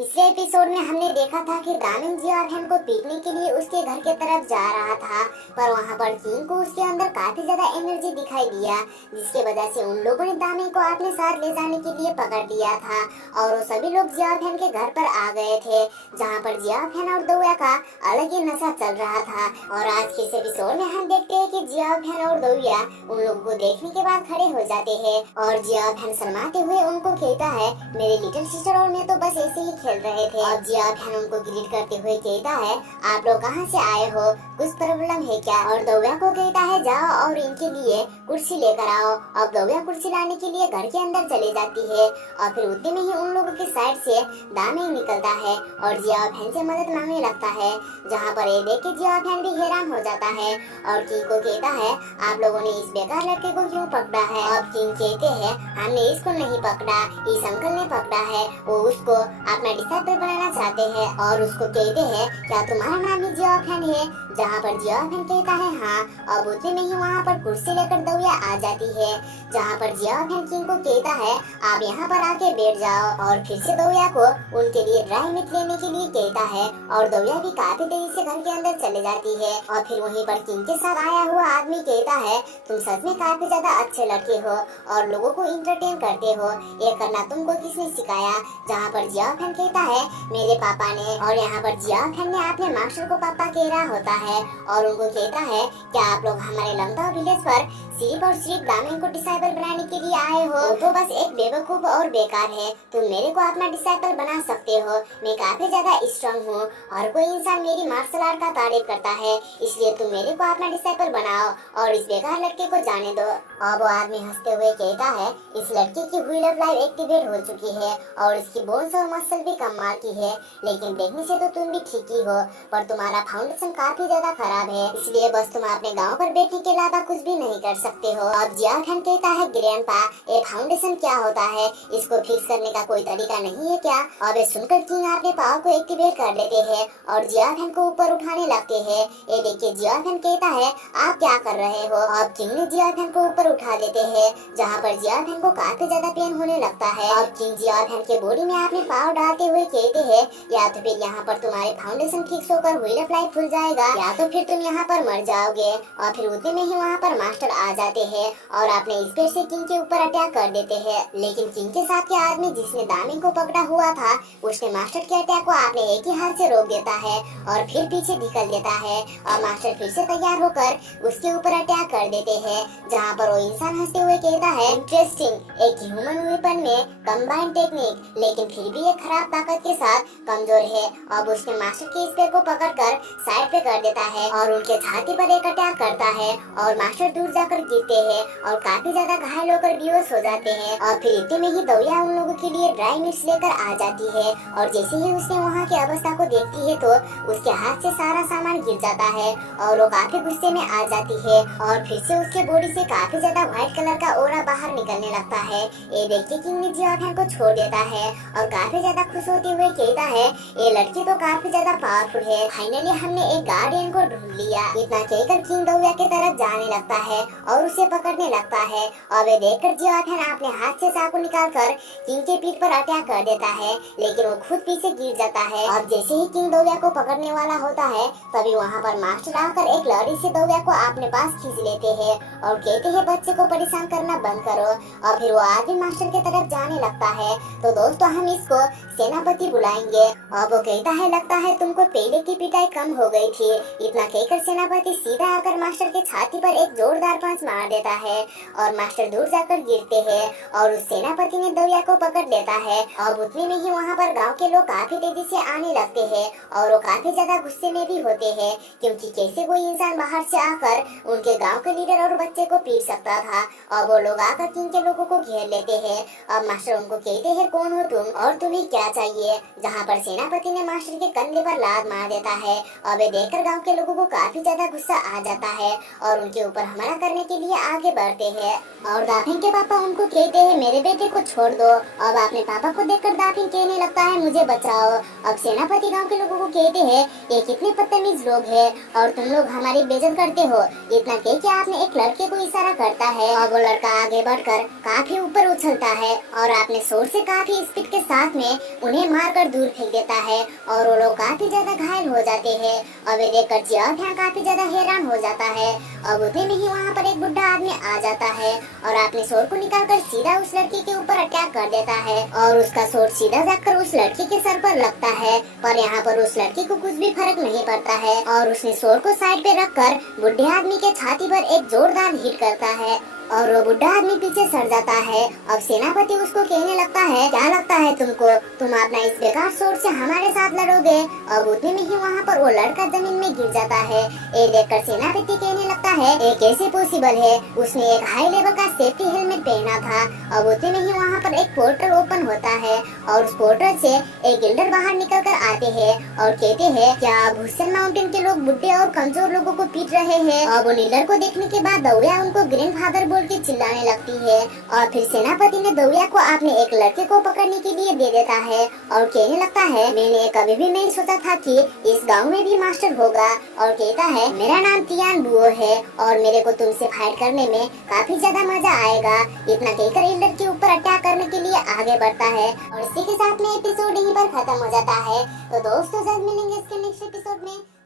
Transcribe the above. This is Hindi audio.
पिछले एपिसोड में हमने देखा था कि दामिन जियाफेन को पीटने के लिए उसके घर के तरफ जा रहा था, पर वहां पर किंग को उसके अंदर काफी ज्यादा एनर्जी दिखाई दिया, जिसके वजह से उन लोगों ने दामिन को अपने साथ ले जाने के लिए पकड़ लिया था और वो सभी लोग जियाफेन के घर पर आ गए थे, जहां पर जियाफेन और दोया का अलग ही नशा चल रहा था। और आज के इस एपिसोड में हम देखते हैं कि जियाफेन और दोया उन लोगों को देखने के बाद खड़े हो जाते हैं और जियाफेन शर्माते हुए उनको कहता है, मेरे लिटिल सिस्टर और मैं तो बस ऐसे ही खेल रहे थे। और जियाफेन उनको ग्रीट करते हुए कहता है, आप लोग कहाँ से आए हो, कुछ प्रॉब्लम है क्या? और दोया को कहता है, जाओ और इनके लिए कुर्सी लेकर आओ। अब दोया कुर्सी लाने के लिए घर के अंदर चली जाती है और फिर उतने में ही उन लोगों की साइड से दामिन निकलता है और जियाफेन से मदद मांगने लगता है, जहाँ पर ये देख के जियाफेन भी हैरान हो जाता है और किंग को कहता है, आप लोगों ने इस बेकार लड़के को क्यों पकड़ा है? अब किंग कहते हैं, हमने इसको नहीं पकड़ा, इस अंकल ने पकड़ा है, वो उसको अपना डिसाइपल बनाना चाहते हैं। और उसको कहते हैं, क्या तुम्हारा नाम ही जियाफेन है? जहाँ पर जियाफेन कहता है, हाँ। अब उतने में ही वहाँ पर कुर्सी लेकर दोया आ जाती है, जहाँ पर जियाफेन किंग को कहता है, आप यहाँ पर आके बैठ जाओ। और फिर से दोया को उनके लिए ड्राई मीट लेने के लिए कहता है और दोया भी काफी देरी से घर के अंदर चले जाती है। और फिर वहीं पर किंग के साथ आया हुआ आदमी कहता है, तुम सच में काफी ज्यादा अच्छे लड़के हो और लोगों को इंटरटेन करते हो, ये करना तुमको किसने सिखाया? जहाँ पर जियाफेन कहता है, मेरे पापा ने। और यहाँ पर जियाफेन ने अपने मास्टर को पापा कह रहा होता है और उनको कहता है, क्या आप लोग हमारे लंगटाओ विलेज पर सिर्फ और सिर्फ दामिन को डिसाइपल बनाने के लिए आए हो? तो बस एक बेवकूफ और बेकार है, तुम मेरे को अपना डिसाइपल बना सकते हो, मैं काफी ज्यादा स्ट्रांग हूँ और कोई इंसान मेरी मार्शल आर्ट का तारीफ करता है, इसलिए तुम मेरे को अपना डिसाइपल बनाओ और इस बेकार लड़के को जाने दो। और वो आदमी हंसते हुए कहता है, इस लड़के की व्हील ऑफ लाइफ एक्टिवेट हो चुकी है और इसकी बोन्स और मसल भी कमाल की है, लेकिन देखने से तो तुम भी ठीक ही हो, पर तुम्हारा फाउंडेशन काफी ज्यादा खराब है, इसलिए बस तुम अपने गांव पर बैठने के अलावा कुछ भी नहीं कर सकते हो। अब जियाफेन कहता है, ग्रैंडपा, ये फाउंडेशन क्या होता है, इसको फिक्स करने का कोई तरीका नहीं है क्या? अब ये सुनकर किंग अपने पावर को एक्टिवेट कर लेते हैं और जियाफेन को ऊपर उठाने लगते हैं। ये देखिए जियाफेन कहता है, आप क्या कर रहे हो? अब किंग ने जियाफेन को ऊपर उठा देते हैं, जहाँ पर जियाफेन को काफी ज्यादा पेन होने लगता है। अब किंग जियाफेन के बॉडी में अपने पावर डालते हुए कहते हैं, या तो फिर यहाँ पर तुम्हारे फाउंडेशन फिक्स होकर व्हील ऑफ लाइफ खुल जाएगा, या तो फिर तुम यहाँ पर मर जाओगे। और फिर उतने में ही वहाँ पर मास्टर आ जाते हैं और अपने स्पीड से किंग के ऊपर अटैक कर देते हैं, लेकिन किंग के साथ के आदमी जिसने दामिन को पकड़ा हुआ था, उसने मास्टर के अटैक को अपने एक ही हाथ से रोक देता है और फिर पीछे ढिकल देता है और मास्टर फिर से तैयार होकर उसके ऊपर अटैक कर देते हैं, जहाँ पर वो इंसान हंसते हुए कहता है, इंटरेस्टिंग, एक ह्यूमन वेपन में कंबाइंड टेक्निक, लेकिन फिर भी एक खराब ताकत के साथ कमजोर है। अब उसने मास्टर के स्पेयर को पकड़कर साइड पे कर देता है और उनके छाती पर एक अटैक करता है और मास्टर दूर जाकर गिरते हैं और काफी ज्यादा घायल होकर बेहोश हो जाते हैं। और फिर इतने में ही दोया उन लोगों के लिए ड्राई मीट्स लेकर आ जाती है और जैसे ही उसने वहाँ की अवस्था को देखती है तो उसके हाथ से सारा सामान गिर जाता है और वो काफी गुस्से में आ जाती है और फिर से उसके बॉडी से काफी ज्यादा व्हाइट कलर का ओरा बाहर निकलने लगता है। ये देख के किंग ने जियाफेन को छोड़ देता है और काफी ज्यादा खुश होते हुए कहता है, ये लड़की तो काफी ज्यादा पावरफुल है, फाइनली हमने एक गार्डियन को ढूंढ लिया। इतना कहकर किंग दोया की तरफ जाने लगता है और उसे पकड़ने लगता है और वे देखकर जियाफेन अपने हाथ से चाकू निकालकर किंग के पीठ पर अटैक कर देता है, लेकिन वो खुद पीछे गिर जाता है। और जैसे ही किंग दोया को पकड़ने वाला होता है, तभी वहाँ पर मास्टर आकर एक लड़ी से दोया को अपने पास खींच लेते हैं और कहते हैं, बच्चे को परेशान करना बंद करो। और फिर वो आदमी मास्टर की तरफ जाने लगता है, तो दोस्तों हम इसको सेनापति बुलाएंगे। और वो कहता है, लगता है तुमको पहले की पिटाई कम हो गई थी। इतना कहकर सेनापति सीधा आकर मास्टर के छाती पर एक जोरदार पंच मार देता है और मास्टर दूर जाकर गिरते हैं और उस सेनापति ने दोया को पकड़ लेता है। और उतने में ही वहाँ पर गांव के लोग काफी तेजी से आने लगते हैं और वो काफी ज्यादा गुस्से में भी होते हैं, क्योंकि कैसे कोई इंसान बाहर से आकर उनके गांव के लीडर और बच्चे को पीट सकता था। और वो लोग आकर किंग के लोगों को घेर लेते हैं। अब मास्टर उनको कहते हैं, कौन हो तुम और तुम्हें क्या चाहिए? जहाँ पर सेनापति ने मास्टर के कंधे पर लात मार देता है और वे देखकर गांव गांव के लोगों को काफी ज्यादा गुस्सा आ जाता है और उनके ऊपर हमला करने के लिए आगे बढ़ते हैं। और दाफिन के पापा उनको कहते हैं मेरे बेटे को छोड़ दो। अब अपने पापा को देखकर दाफिन कहने लगता है मुझे बचाओ। अब सेनापति गांव के लोगों को कहते हैं ये कितने बदतमीज लोग हैं और तुम लोग हमारी बेइज्जत करते हो। इतना कह के आपने एक लड़के को इशारा करता है और वो लड़का आगे बढ़कर काफी ऊपर उछलता है और अपने शोर से काफी स्पीड के साथ में उन्हें मारकर दूर फेंक देता है और वो लोग काफी ज्यादा घायल हो जाते हैं। और ये देखकर जियान काफी ज्यादा हैरान हो जाता है। अब उतने में ही वहाँ पर एक बुढ़ा आदमी आ जाता है और अपने शोर को निकालकर सीधा उस लड़की के ऊपर अटैक कर देता है और उसका शोर सीधा जाकर उस लड़की के सर पर लगता है। पर यहाँ पर उस लड़की को कुछ भी फर्क नहीं पड़ता है और उसने शोर को साइड पे रखकर बुढ़े आदमी के छाती पर एक जोरदार हिट करता है और वो बुढ़ा आदमी पीछे सड़ जाता है। अब सेनापति उसको कहने लगता है क्या लगता है तुमको, तुम अपना इस बेकार शोर से हमारे साथ लड़ोगे। अब उतने में ही वहाँ पर वो लड़का जमीन में गिर जाता है। ये देखकर सेनापति कहने लगता है ये कैसे पॉसिबल है, उसने एक हाई लेवल का सेफ्टी हेलमेट पहना था। अब उतने में ही वहाँ पर एक पोर्टल ओपन होता है और उस पोर्टल से एक गिल्डर बाहर निकल कर आते हैं और कहते हैं क्या भूषण माउंटेन के लोग बुढ़े और कमजोर लोगों को पीट रहे हैं। अब वो नीलर को देखने के बाद दौड़िया उनको ग्रैंडफादर के चिल्लाने लगती है और फिर सेनापति ने दौड़िया को अपने एक लड़के को पकड़ने के लिए दे देता है और कहने लगता है मैंने कभी भी नहीं सोचा था कि इस गांव में भी मास्टर होगा। और कहता है मेरा नाम तियान बुओ है और मेरे को तुमसे फाइट करने में काफी ज्यादा मजा आएगा। इतना कहकर हिल्डर के ऊपर अटैक करने के लिए आगे बढ़ता है और इसी के साथ में एपिसोड यहीं पर खत्म हो जाता है। तो दोस्तों जल्द मिलेंगे इसके नेक्स्ट एपिसोड में।